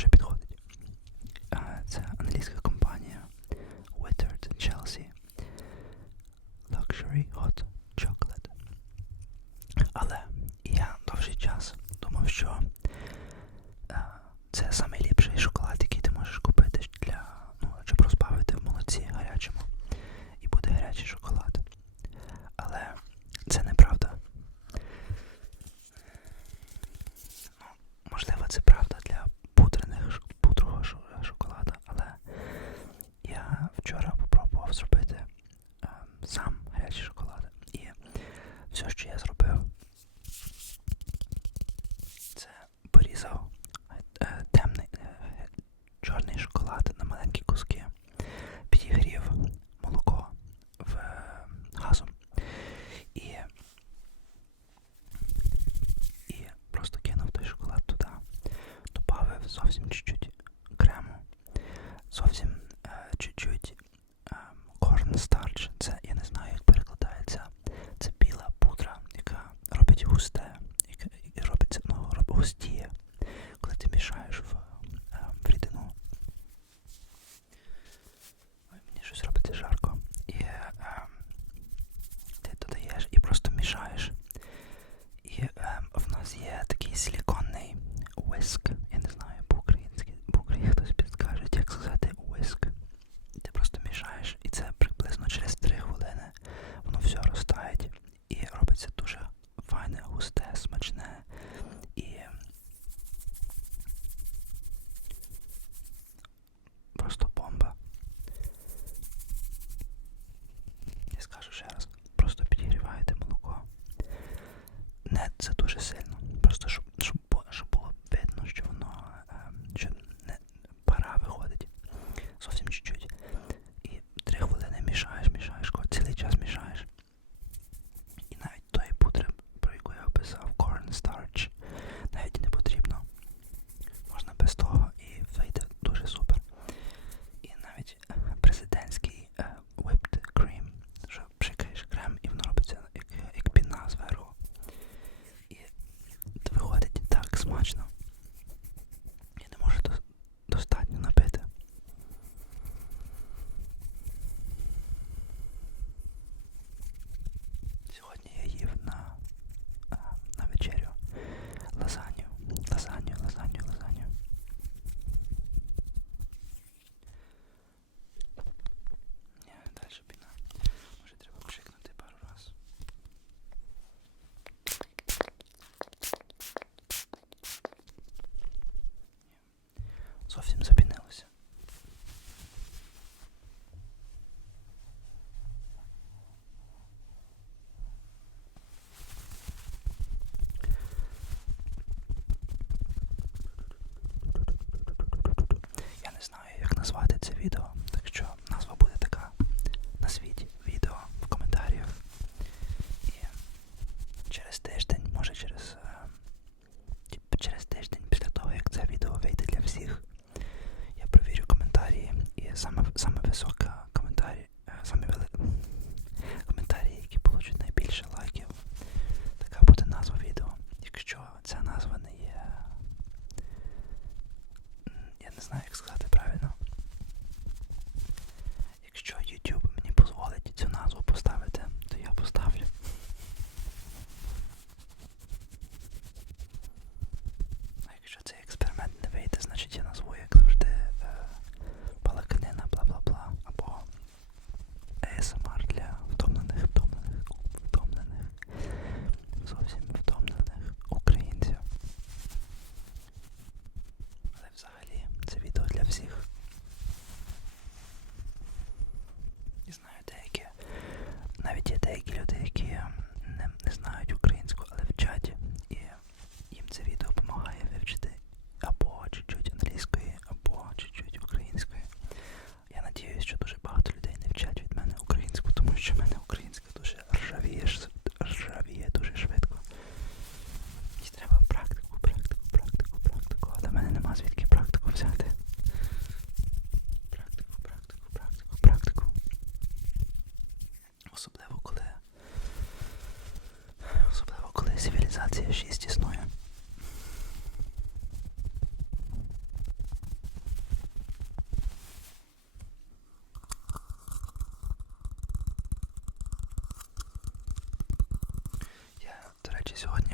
chapitre робить густе, і робиться, ну, роб, густіє, коли ти мішаєш в, е, в рідину. Ой, Мені щось робиться жарко. І е, ем, ти додаєш і просто мішаєш. Це відео, Я, до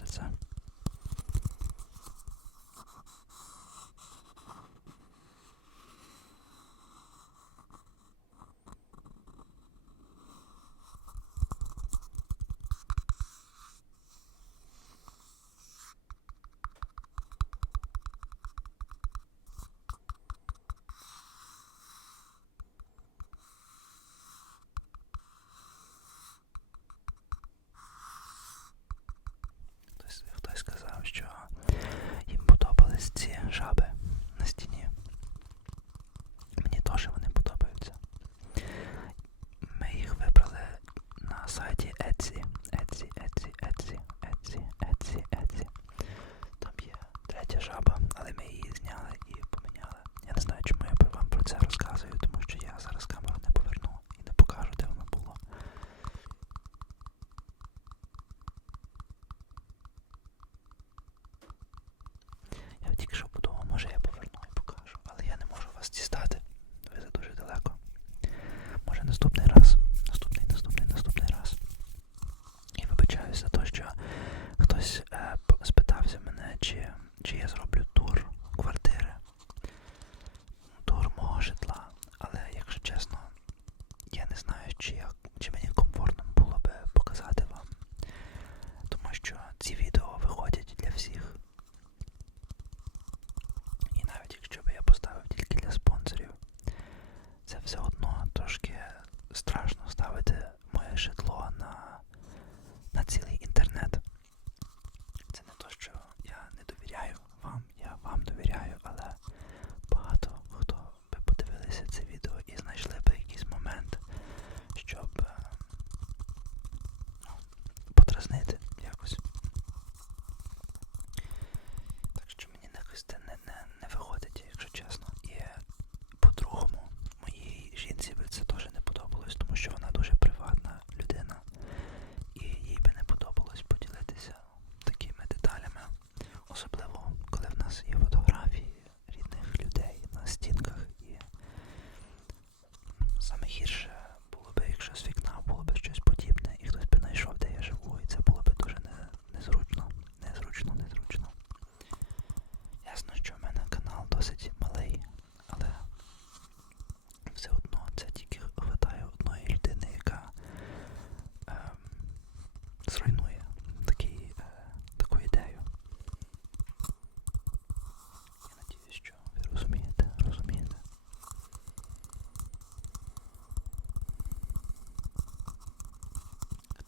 Massachusetts.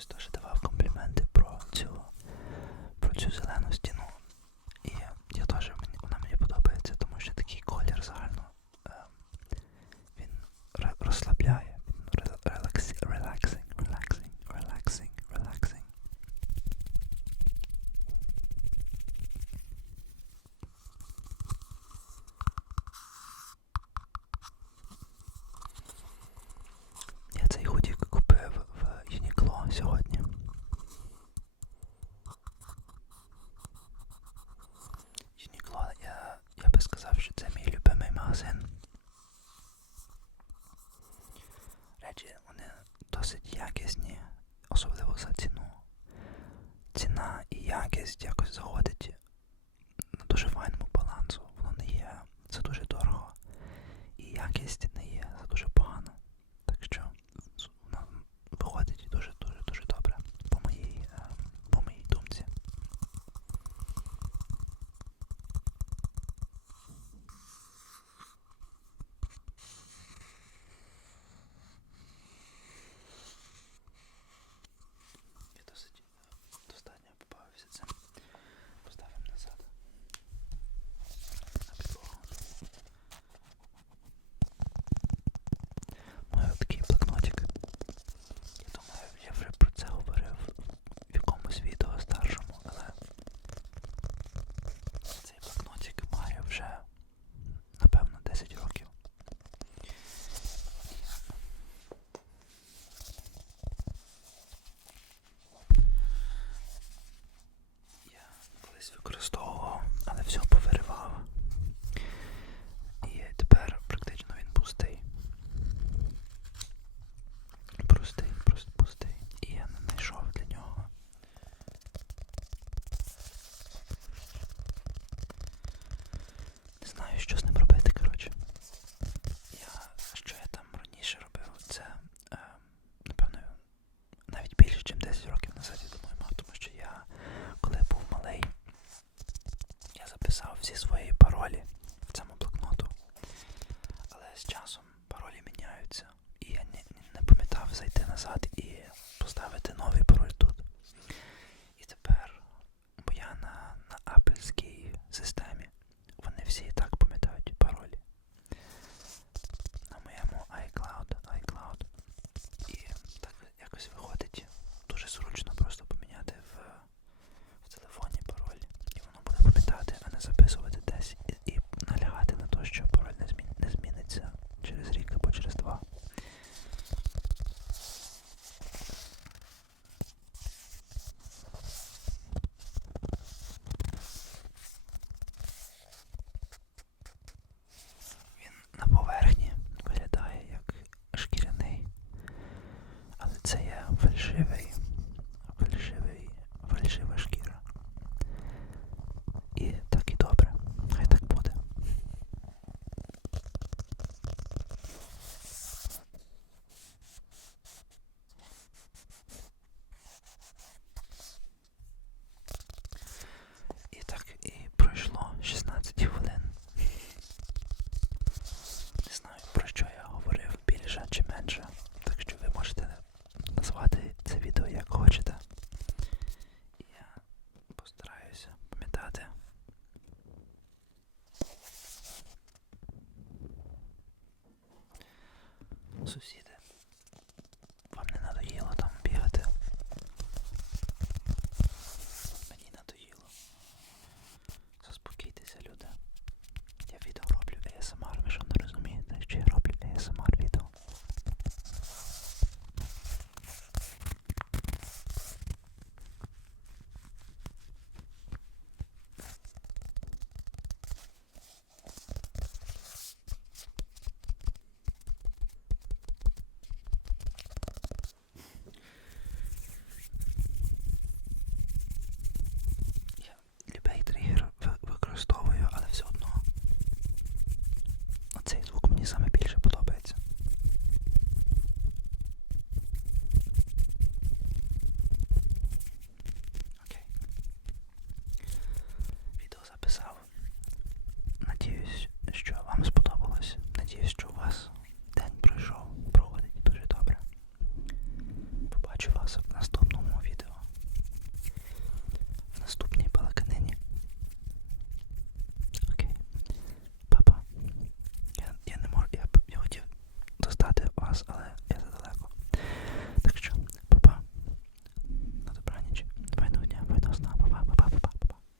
coś też da. десь якось згодить. всі свої паролі в цьому блокноту. Але з часом паролі міняються. І я не, не пам'ятав зайти назад і поставити новий пароль тут. І тепер, бо я на, на Appleській системі, вони всі так for the shipping.